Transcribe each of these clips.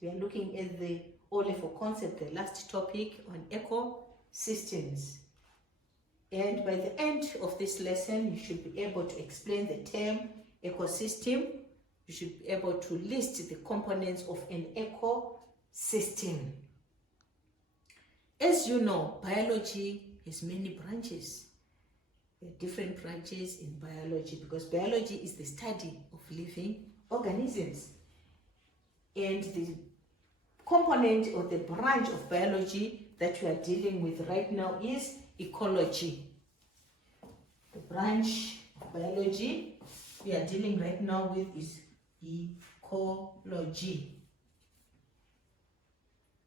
we are looking at the O-level concept, the last topic on ecosystems. And by the end of this lesson, you should be able to explain the term ecosystem. You should be able to list the components of an ecosystem. As you know, biology has many branches. There are different branches in biology because biology is the study of living organisms. And the component or the branch of biology that we are dealing with right now is ecology. The branch of biology we are dealing right now with is ecology,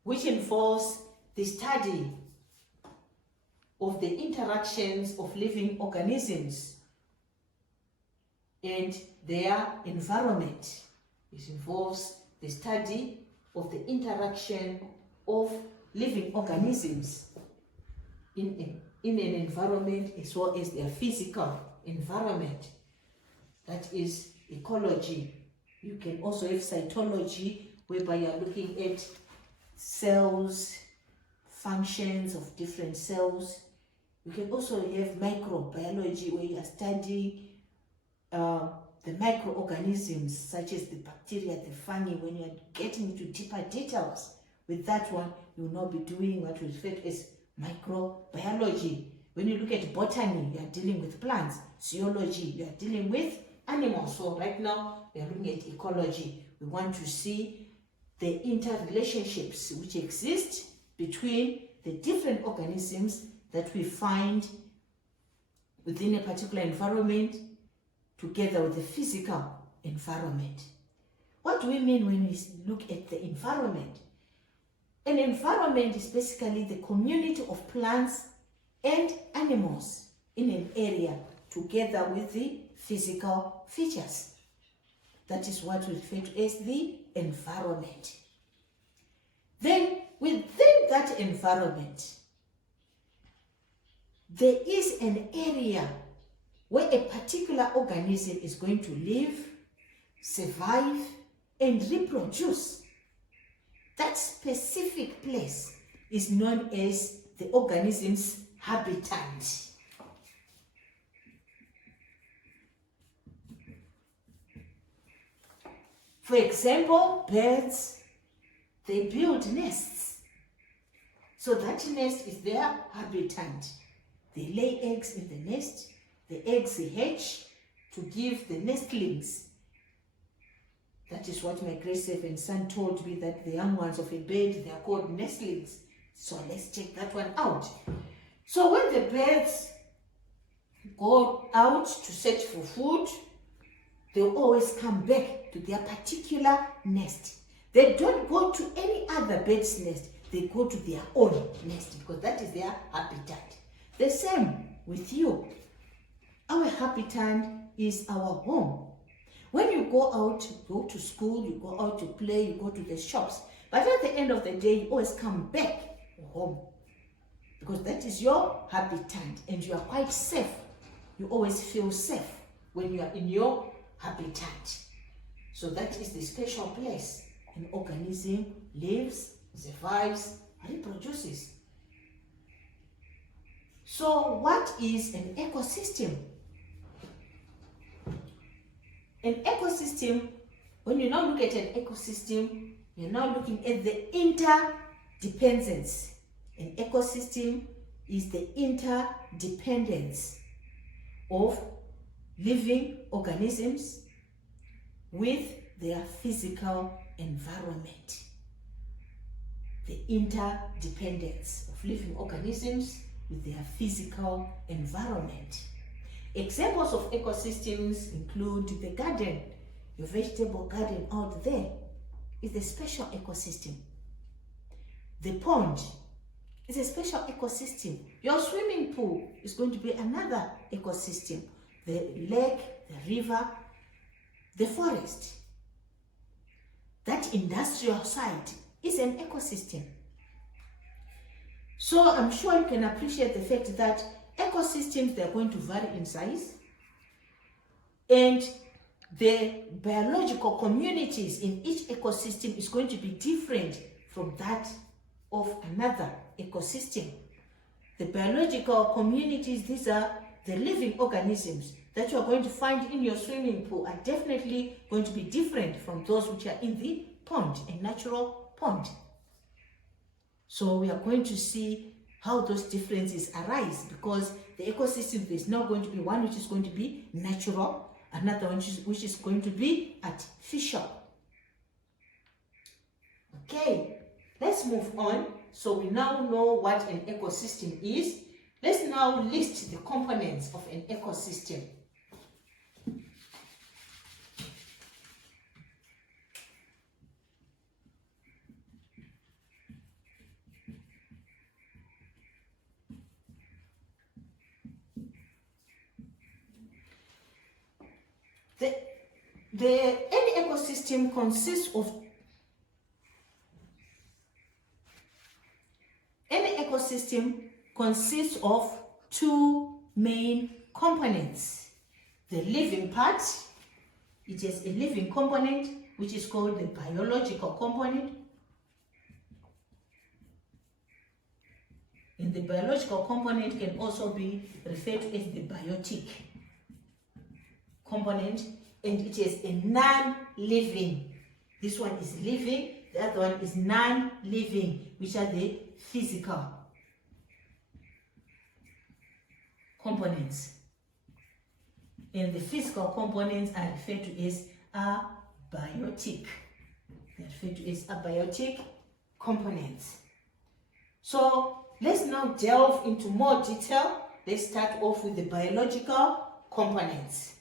which involves the study of the interactions of living organisms and their environment. It involves the study of the interaction of living organisms in an environment as well as their physical environment. That is ecology. You can also have cytology, whereby you are looking at cells, functions of different cells. You can also have microbiology, where you are studying the microorganisms such as the bacteria, the fungi. When you are getting into deeper details with that one, you will not be doing what we refer to as microbiology. When you look at botany, you are dealing with plants. Zoology, you are dealing with animals. So right now, we are looking at ecology. We want to see the interrelationships which exist between the different organisms that we find within a particular environment together with the physical environment. What do we mean when we look at the environment? An environment is basically the community of plants and animals in an area together with the physical features. That is what we refer to as the environment. Then within that environment, there is an area where a particular organism is going to live, survive, and reproduce. That specific place is known as the organism's habitat. For example, birds, they build nests. So that nest is their habitat. They lay eggs in the nest. The eggs hatch to give the nestlings. That is what my grade 7 son told me, that the young ones of a bird, they are called nestlings. So let's check that one out. So when the birds go out to search for food, they always come back to their particular nest. They don't go to any other bird's nest. They go to their own nest because that is their habitat. The same with you. Our habitat is our home. When you go out, you go to school, you go out to play, you go to the shops. But at the end of the day, you always come back home because that is your habitat and you are quite safe. You always feel safe when you are in your habitat. So that is the special place an organism lives, survives, reproduces. So what is an ecosystem? An ecosystem, when you now look at an ecosystem, you're now looking at the interdependence. An ecosystem is the interdependence of living organisms with their physical environment. The interdependence of living organisms with their physical environment. Examples of ecosystems include the garden. Your vegetable garden out there is a special ecosystem. The pond is a special ecosystem. Your swimming pool is going to be another ecosystem. The lake, the river, the forest. That industrial site is an ecosystem. So I'm sure you can appreciate the fact that ecosystems, they're going to vary in size, and the biological communities in each ecosystem is going to be different from that of another ecosystem. The biological communities, these are the living organisms that you are going to find in your swimming pool, are definitely going to be different from those which are in the pond, a natural pond. So we are going to see how those differences arise, because the ecosystem, there's now going to be one which is going to be natural, another one which is going to be artificial. Okay, let's move on. So we now know what an ecosystem is. Let's now list the components of an ecosystem. Any ecosystem consists of two main components. The living part, it is a living component which is called the biological component. And the biological component can also be referred to as the biotic component, and it is a non-living. This one is living, the other one is non-living, which are the physical components. And the physical components are referred to as abiotic. They are referred to as abiotic components. So let's now delve into more detail. Let's start off with the biological components.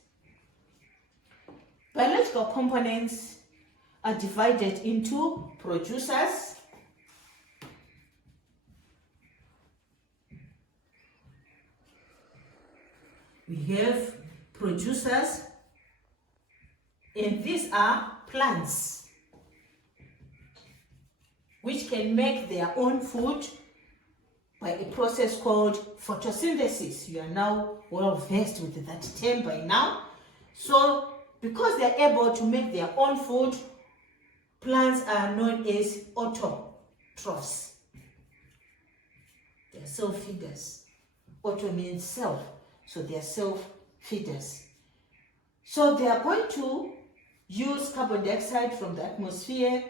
Biological components are divided into producers, we have producers, and these are plants which can make their own food by a process called photosynthesis. You are now well versed with that term by now. So because they are able to make their own food, plants are known as autotrophs. They are self-feeders. Auto means self, so they are self-feeders. So they are going to use carbon dioxide from the atmosphere,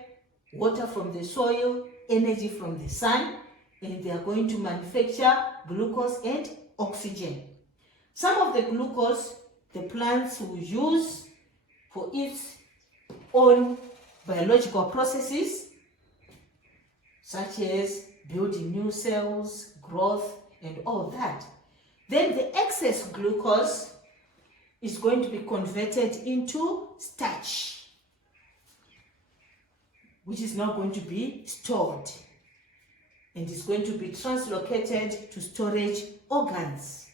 water from the soil, energy from the sun, and they are going to manufacture glucose and oxygen. Some of the glucose the plants will use for its own biological processes, such as building new cells, growth, and all that. Then the excess glucose is going to be converted into starch, which is now going to be stored, and is going to be translocated to storage organs.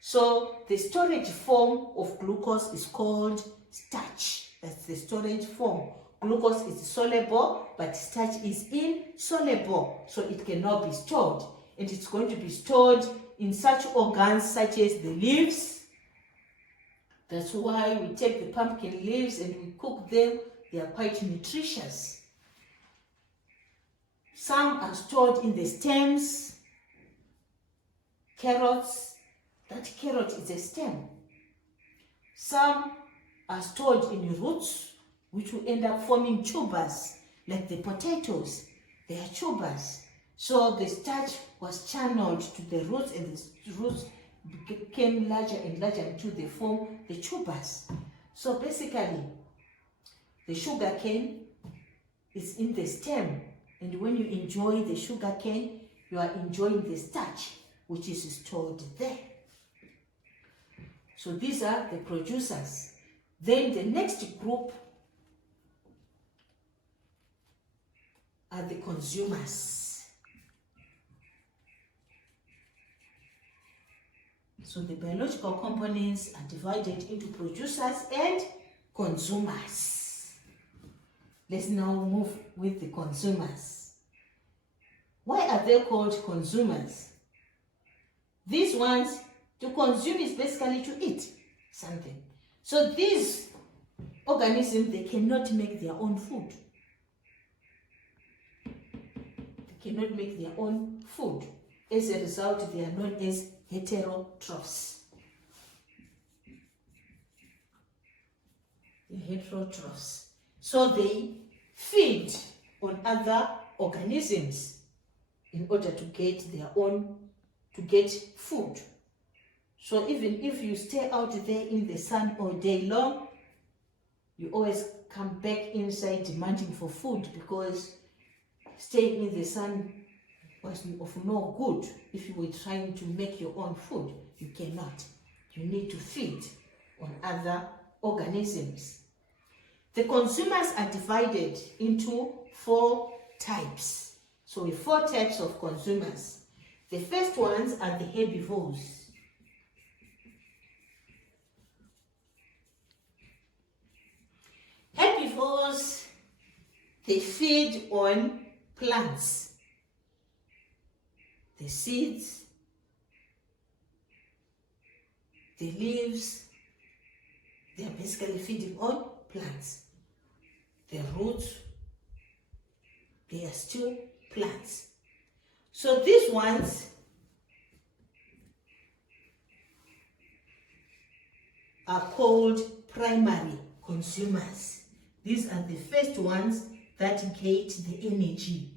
So the storage form of glucose is called starch. That's the storage form. Glucose is soluble, but starch is insoluble, so it cannot be stored. And it's going to be stored in such organs such as the leaves. That's why we take the pumpkin leaves and we cook them. They are quite nutritious. Some are stored in the stems. Carrots, that carrot is a stem. Some are stored in roots, which will end up forming tubers, like the potatoes. They are tubers. So the starch was channeled to the roots, and the roots became larger and larger until they form the tubers. So basically, the sugar cane is in the stem, and when you enjoy the sugar cane, you are enjoying the starch, which is stored there. So these are the producers. Then the next group are the consumers. So the biological components are divided into producers and consumers. Let's now move with the consumers. Why are they called consumers? These ones, to consume is basically to eat something. So these organisms, they cannot make their own food. They cannot make their own food. As a result, they are known as heterotrophs. They're heterotrophs. So they feed on other organisms in order to get food. So even if you stay out there in the sun all day long, you always come back inside demanding for food, because staying in the sun was of no good. If you were trying to make your own food, you cannot. You need to feed on other organisms. The consumers are divided into 4 types. So we have 4 types of consumers. The first ones are the herbivores. Herbivores, they feed on plants, the seeds, the leaves. They are basically feeding on plants. The roots, they are still plants. So these ones are called primary consumers. These are the first ones that get the energy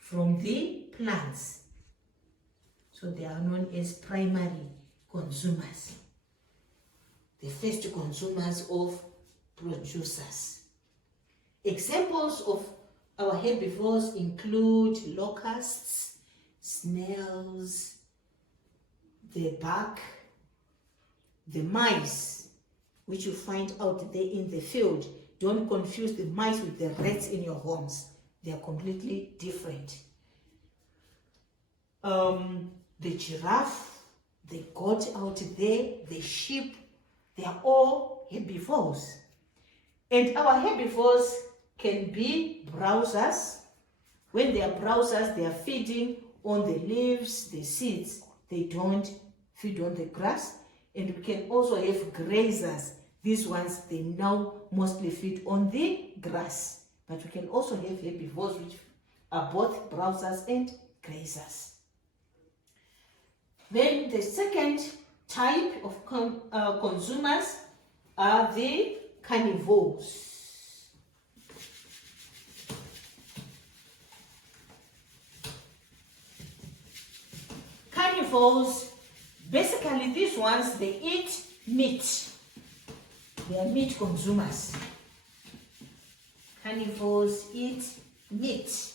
from the plants. So they are known as primary consumers. The first consumers of producers. Examples of our herbivores include locusts, snails, the bug, the mice, which you find out there in the field. Don't confuse the mice with the rats in your homes. They are completely different. The giraffe, the goat out there, the sheep, they are all herbivores. And our herbivores can be browsers. When they are browsers, they are feeding on the leaves, the seeds. They don't feed on the grass. And we can also have grazers. These ones, they now mostly feed on the grass. But we can also have herbivores, which are both browsers and grazers. Then the second type of consumers are the carnivores. Carnivores, basically these ones, they eat meat. They are meat consumers. Carnivores eat meat.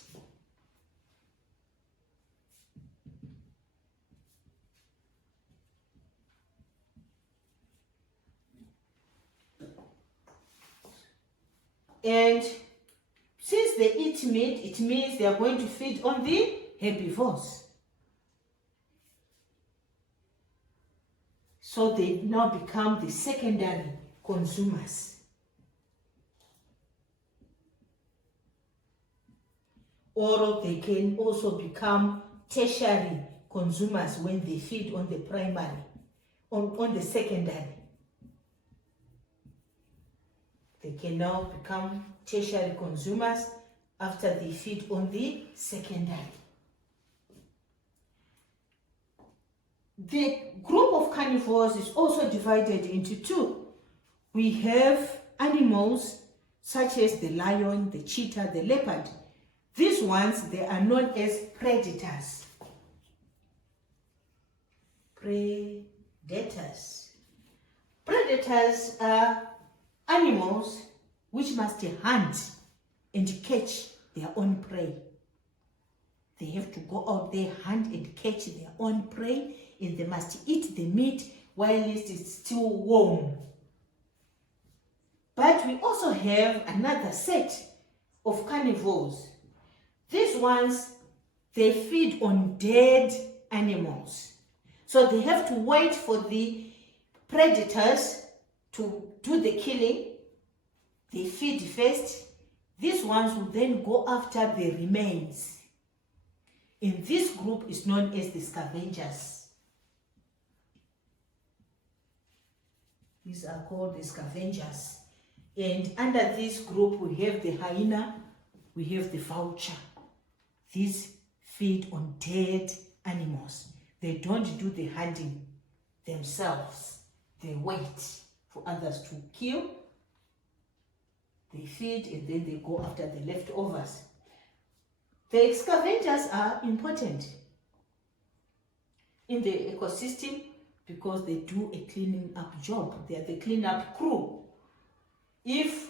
And since they eat meat, it means they are going to feed on the herbivores. So they now become the secondary consumers. Or they can also become tertiary consumers when they feed on the primary, on the secondary. They can now become tertiary consumers after they feed on the secondary. The group of carnivores is also divided into 2. We have animals such as the lion, the cheetah, the leopard. These ones, they are known as predators. Predators. Predators are animals which must hunt and catch their own prey. They have to go out there, hunt and catch their own prey, and they must eat the meat while it is still warm. But we also have another set of carnivores. These ones, they feed on dead animals. So they have to wait for the predators to do the killing. They feed first. These ones will then go after the remains. And this group is known as the scavengers. These are called the scavengers. And under this group, we have the hyena, we have the vulture. These feed on dead animals. They don't do the hunting themselves. They wait for others to kill. They feed and then they go after the leftovers. The scavengers are important in the ecosystem because they do a cleaning up job. They are the cleanup crew. If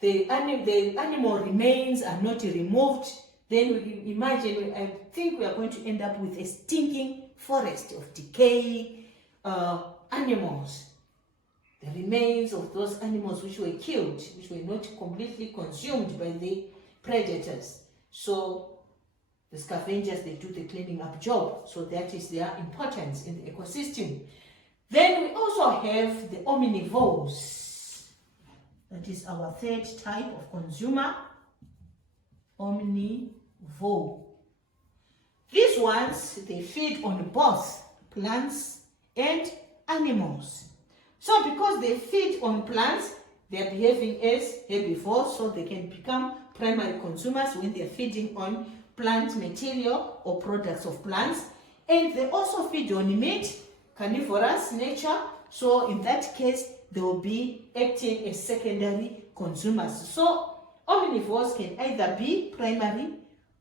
the animal remains are not removed, then we imagine, I think we are going to end up with a stinking forest of decaying animals. The remains of those animals which were killed, which were not completely consumed by the predators. So the scavengers, they do the cleaning up job. So that is their importance in the ecosystem. Then we also have the omnivores. That is our third type of consumer, omnivore. These ones, they feed on both plants and animals. So because they feed on plants, they are behaving as herbivores, so they can become primary consumers when they are feeding on plant material or products of plants. And they also feed on meat, carnivorous nature, so in that case, they will be acting as secondary consumers. So omnivores can either be primary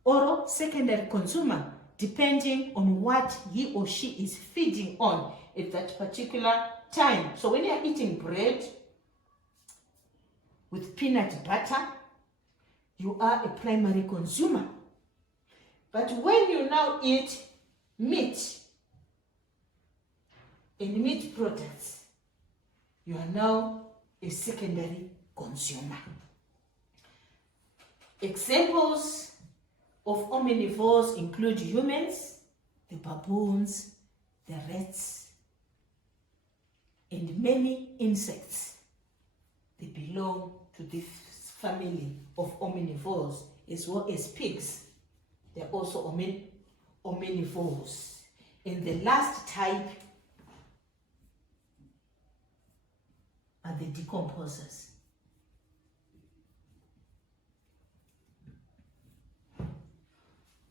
or secondary consumer, depending on what he or she is feeding on at that particular time. So when you are eating bread with peanut butter, you are a primary consumer. But when you now eat meat and meat products, you are now a secondary consumer. Examples of omnivores include humans, the baboons, the rats, and many insects. They belong to this family of omnivores, as well as pigs. They are also omnivores. And the last type are the decomposers.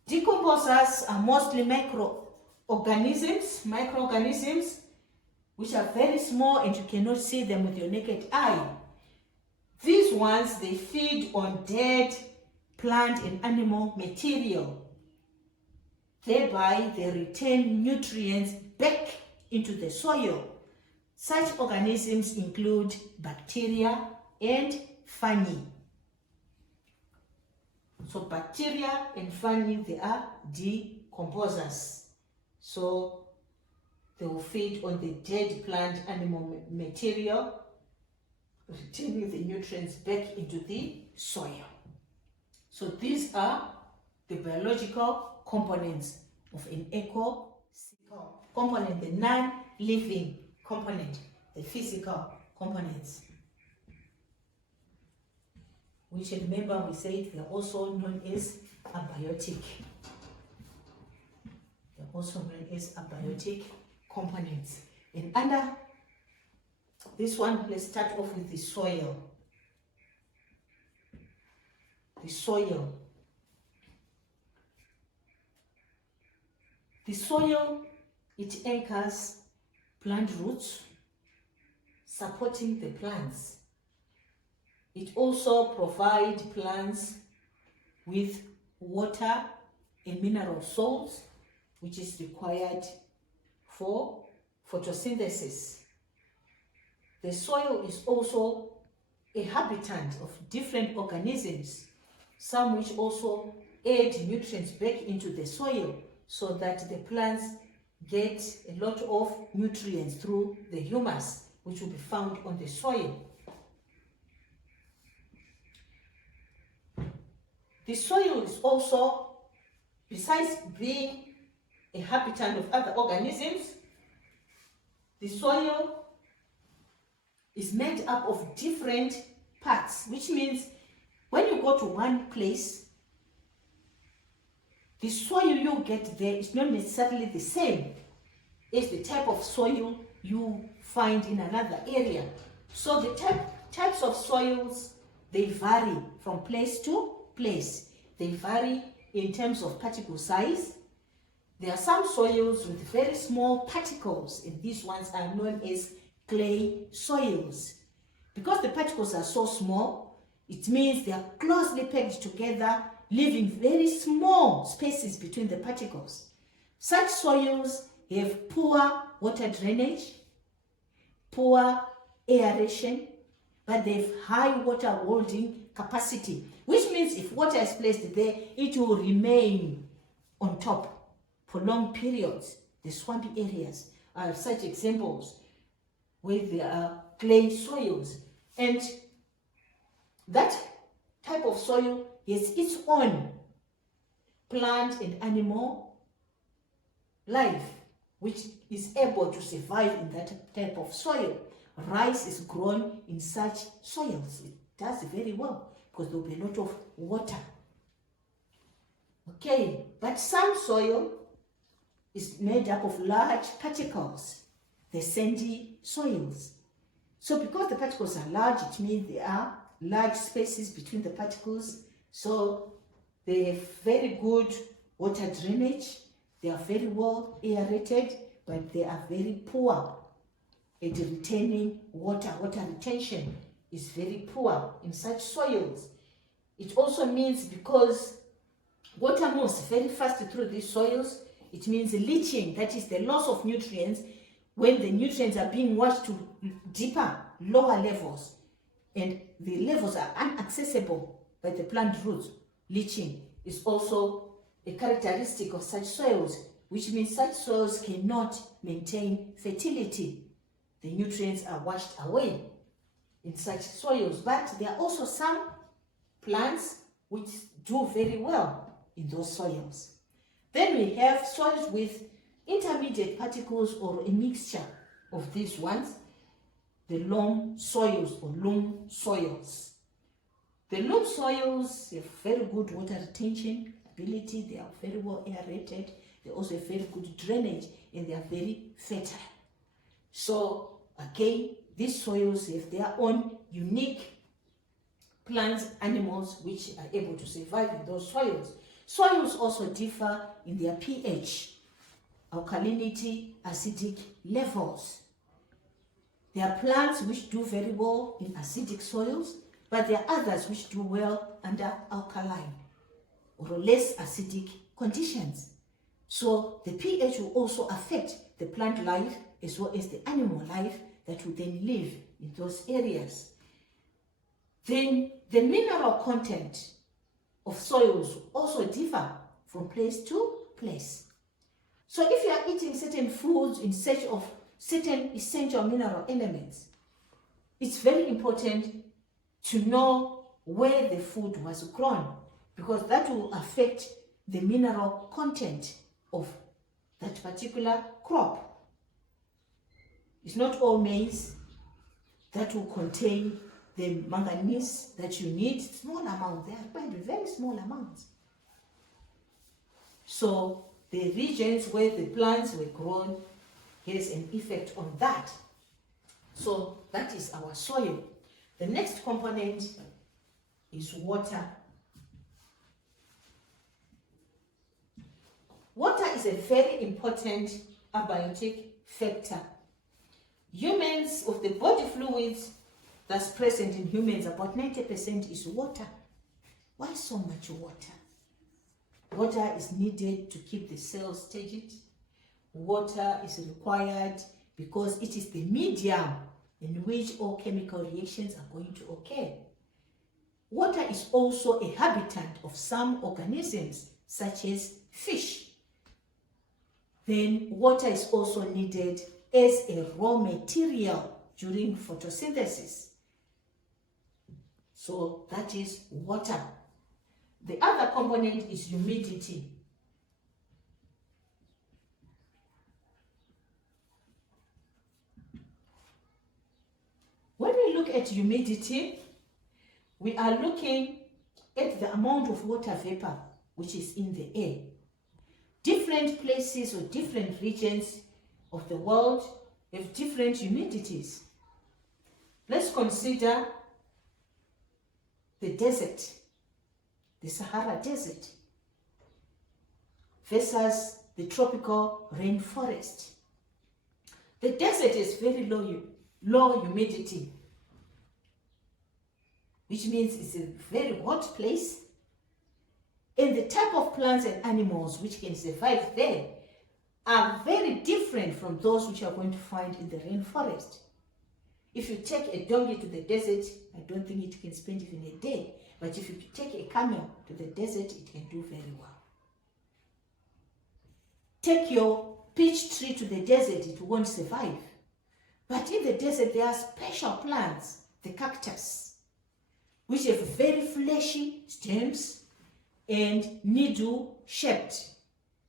Decomposers are mostly microorganisms, which are very small and you cannot see them with your naked eye. These ones, they feed on dead plant and animal material. Thereby, they return nutrients back into the soil. Such organisms include bacteria and fungi. So bacteria and fungi, they are decomposers. So they will feed on the dead plant animal material, returning the nutrients back into the soil. So these are the biological components of an ecosystem. Component, the non-living component, the physical components. Which, remember, we said they are also known as abiotic. They are also known as abiotic components. And under this one, let's start off with the soil. The soil. The soil, it anchors plant roots, supporting the plants. It also provides plants with water and mineral salts, which is required for photosynthesis. The soil is also a habitat of different organisms, some which also add nutrients back into the soil so that the plants get a lot of nutrients through the humus, which will be found on the soil. The soil is also, besides being a habitat of other organisms, the soil is made up of different parts, which means when you go to one place, the soil you get there is not necessarily the same as the type of soil you find in another area. So the types of soils, they vary from place to place. They vary in terms of particle size. There are some soils with very small particles, and these ones are known as clay soils. Because the particles are so small, it means they are closely packed together, leaving very small spaces between the particles. Such soils have poor water drainage, poor aeration, but they have high water holding capacity, which means if water is placed there, it will remain on top for long periods. The swampy areas are such examples where there are clay soils. And that type of soil has its own plant and animal life, which is able to survive in that type of soil. Rice is grown in such soils. It does very well because there will be a lot of water. Okay, but some soil is made up of large particles, the sandy soils. So because the particles are large, it means there are large spaces between the particles. So they have very good water drainage. They are very well aerated, but they are very poor at retaining water. Water retention is very poor in such soils. It also means because water moves very fast through these soils, it means leaching, that is the loss of nutrients, when the nutrients are being washed to deeper, lower levels, and the levels are inaccessible by the plant roots. Leaching is also a characteristic of such soils, which means such soils cannot maintain fertility. The nutrients are washed away in such soils, but there are also some plants which do very well in those soils. Then we have soils with intermediate particles or a mixture of these ones, the loam soils or loam soils. The loam soils have very good water retention ability, they are very well aerated, they also have very good drainage, and they are very fertile. So again, these soils have their own unique plants, animals which are able to survive in those soils. Soils also differ in their pH, alkalinity, acidic levels. There are plants which do very well in acidic soils, but there are others which do well under alkaline or less acidic conditions. So the pH will also affect the plant life as well as the animal life that will then live in those areas. Then the mineral content of soils also differ from place to place. So if you are eating certain foods in search of certain essential mineral elements, it's very important to know where the food was grown, because that will affect the mineral content of that particular crop. It's not all maize that will contain the manganese that you need. Small amounts, they are going to be very small amounts. So the regions where the plants were grown has an effect on that. So that is our soil. The next component is water. Water is a very important abiotic factor. Humans, of the body fluids that's present in humans, about 90% is water. Why so much water? Water is needed to keep the cells turgid. Water is required because it is the medium in which all chemical reactions are going to occur. Water is also a habitat of some organisms, such as fish. Then water is also needed as a raw material during photosynthesis. So that is water. The other component is humidity. When we look at humidity, we are looking at the amount of water vapor which is in the air. Different places or different regions of the world have different humidities. Let's consider the desert, the Sahara Desert, versus the tropical rainforest. The desert is very low humidity, which means it's a very hot place, and the type of plants and animals which can survive there are very different from those which you are going to find in the rainforest. If you take a donkey to the desert, I don't think it can spend even a day. But if you take a camel to the desert, it can do very well. Take your peach tree to the desert, it won't survive. But in the desert, there are special plants, the cactus, which have very fleshy stems and needle-shaped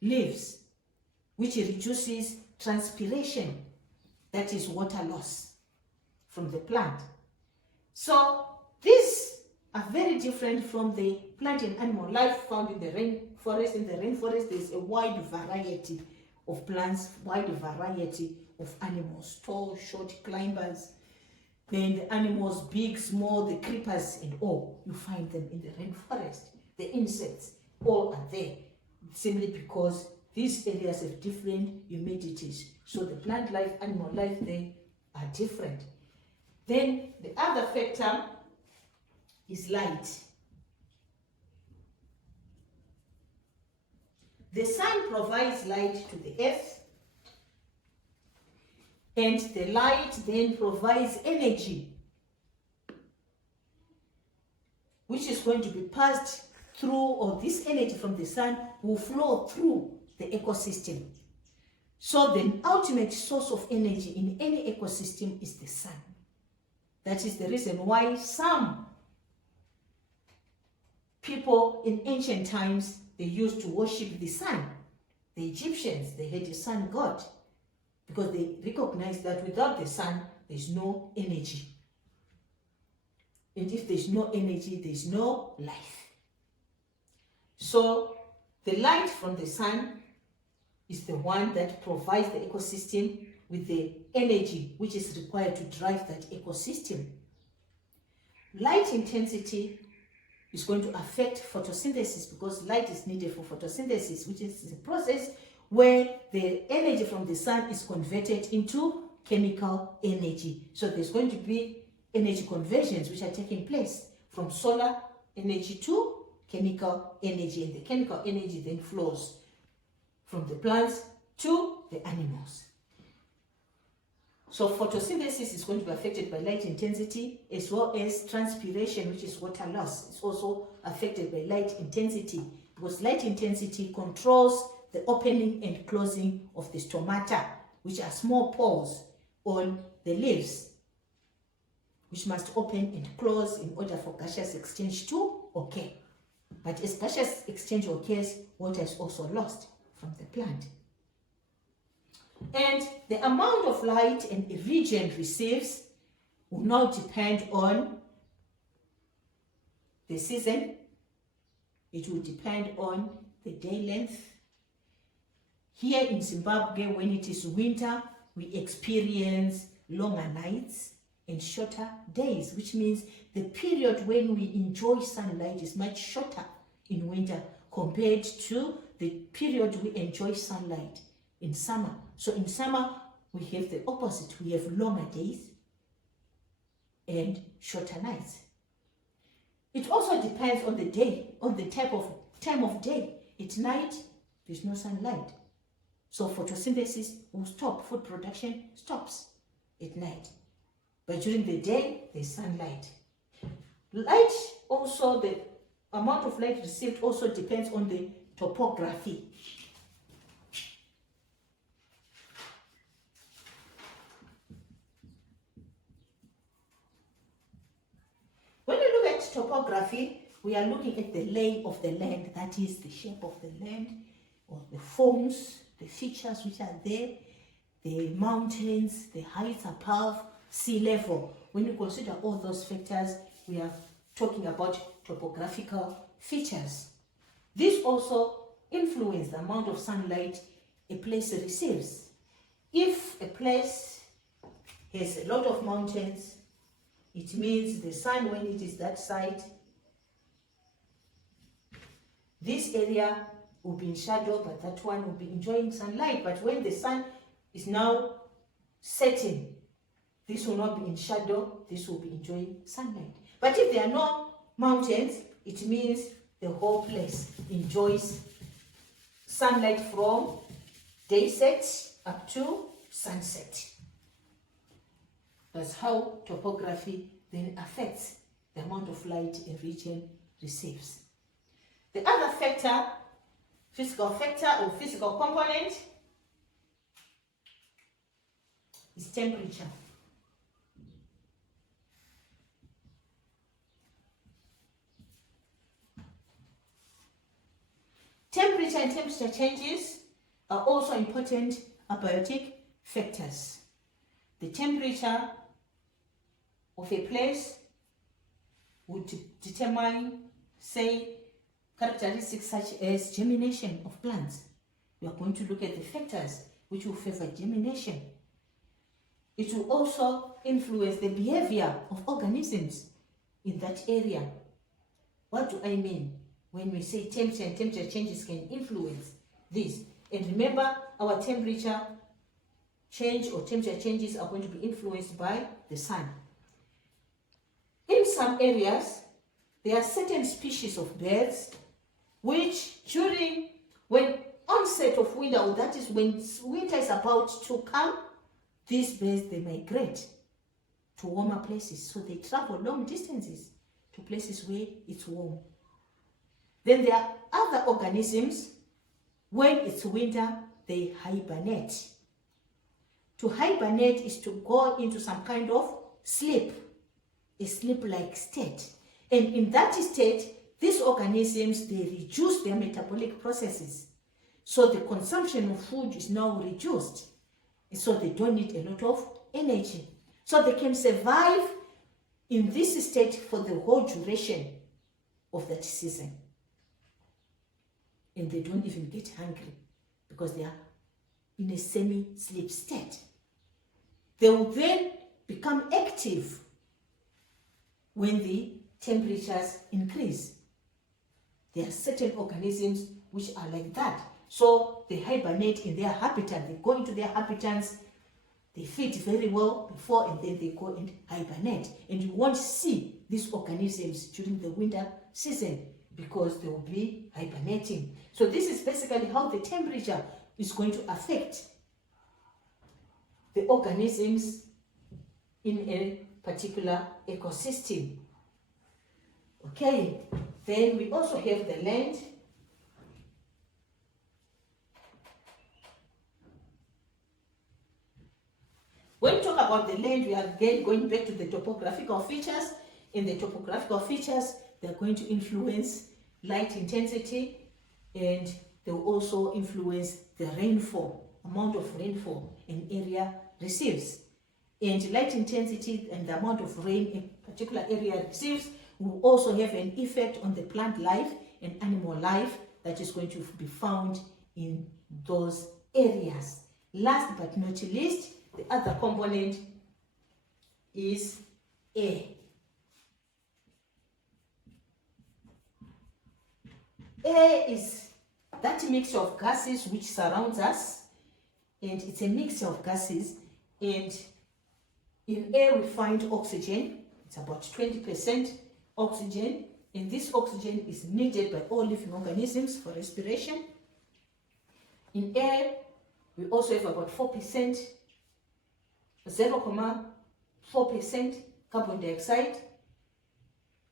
leaves, which reduces transpiration, that is water loss from the plant. So these are very different from the plant and animal life found in the rainforest. In the rainforest, there's a wide variety of plants, wide variety of animals, tall, short, climbers, then the animals, big, small, the creepers and all. You find them in the rainforest. The insects, all are there, simply because these areas have different humidities. So the plant life, animal life there are different. Then the other factor is light. The sun provides light to the earth, and the light then provides energy, which is going to be passed through, or this energy from the sun will flow through the ecosystem. So the ultimate source of energy in any ecosystem is the sun. That is the reason why some people in ancient times, they used to worship the sun. The Egyptians, they had a sun god, because they recognized that without the sun, there's no energy. And if there's no energy, there's no life. So the light from the sun is the one that provides the ecosystem with the energy which is required to drive that ecosystem. Light intensity is going to affect photosynthesis, because light is needed for photosynthesis, which is the process where the energy from the sun is converted into chemical energy. So there's going to be energy conversions which are taking place from solar energy to chemical energy, and the chemical energy then flows from the plants to the animals. So photosynthesis is going to be affected by light intensity, as well as transpiration, which is water loss. It's also affected by light intensity, because light intensity controls the opening and closing of the stomata, which are small pores on the leaves, which must open and close in order for gaseous exchange to occur. But as gaseous exchange occurs, water is also lost from the plant. And the amount of light an region receives will now depend on the season. It will depend on the day length. Here in Zimbabwe, when it is winter, we experience longer nights and shorter days, which means the period when we enjoy sunlight is much shorter in winter compared to the period we enjoy sunlight in summer. So in summer, we have the opposite. We have longer days and shorter nights. It also depends on the day, on the time of day. At night, there's no sunlight. So photosynthesis will stop. Food production stops at night. But during the day, there's sunlight. Light also, the amount of light received also depends on the topography. When you look at topography, we are looking at the lay of the land, that is the shape of the land, or the forms, the features which are there, the mountains, the heights above sea level. When you consider all those factors, we are talking about topographical features. This also influences the amount of sunlight a place receives. If a place has a lot of mountains, it means the sun, when it is that side, this area will be in shadow, but that one will be enjoying sunlight. But when the sun is now setting, this will not be in shadow, this will be enjoying sunlight. But if there are no mountains, it means the whole place enjoys sunlight from day set up to sunset. That's how topography then affects the amount of light a region receives. The other factor, physical factor or physical component, is temperature. Temperature and temperature changes are also important abiotic factors. The temperature of a place would determine, say, characteristics such as germination of plants. We are going to look at the factors which will favor germination. It will also influence the behavior of organisms in that area. What do I mean when we say temperature and temperature changes can influence this? And remember, our temperature change or temperature changes are going to be influenced by the sun. In some areas, there are certain species of birds which when onset of winter, or that is when winter is about to come, these birds, they migrate to warmer places. So they travel long distances to places where it's warm. Then there are other organisms, when it's winter, they hibernate. To hibernate is to go into some kind of sleep, a sleep-like state. And in that state, these organisms, they reduce their metabolic processes. So the consumption of food is now reduced. And so they don't need a lot of energy. So they can survive in this state for the whole duration of that season. And they don't even get hungry because they are in a semi-sleep state. They will then become active when the temperatures increase. There are certain organisms which are like that. So they hibernate in their habitat. They go into their habitats, they feed very well before, and then they go and hibernate. And you won't see these organisms during the winter season because they will be hibernating. So this is basically how the temperature is going to affect the organisms in a particular ecosystem. Okay, then we also have the land. When we talk about the land, we are again going back to the topographical features. In the topographical features, they are going to influence light intensity, and they will also influence the rainfall, amount of rainfall an area receives. And light intensity and the amount of rain a particular area receives will also have an effect on the plant life and animal life that is going to be found in those areas. Last but not least, the other component is air. Air is that mixture of gases which surrounds us, and it's a mixture of gases. And in air we find oxygen. It's about 20% oxygen, and this oxygen is needed by all living organisms for respiration. In air we also have about 4%, 0.4% carbon dioxide.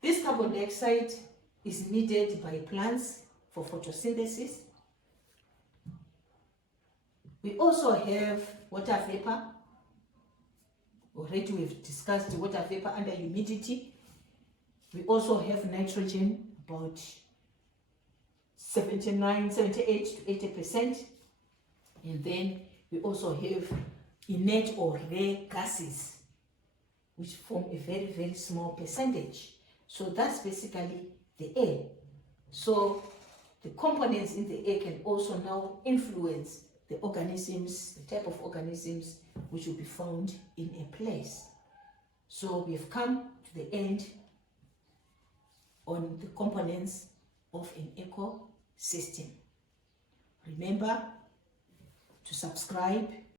This carbon dioxide is needed by plants for photosynthesis. We also have water vapor. Already we've discussed water vapor under humidity. We also have nitrogen, about 78 to 80%. And then we also have inert or rare gases, which form a very, very small percentage. So that's basically the air. So the components in the air can also now influence the organisms, the type of organisms which will be found in a place. So we have come to the end on the components of an ecosystem. Remember to subscribe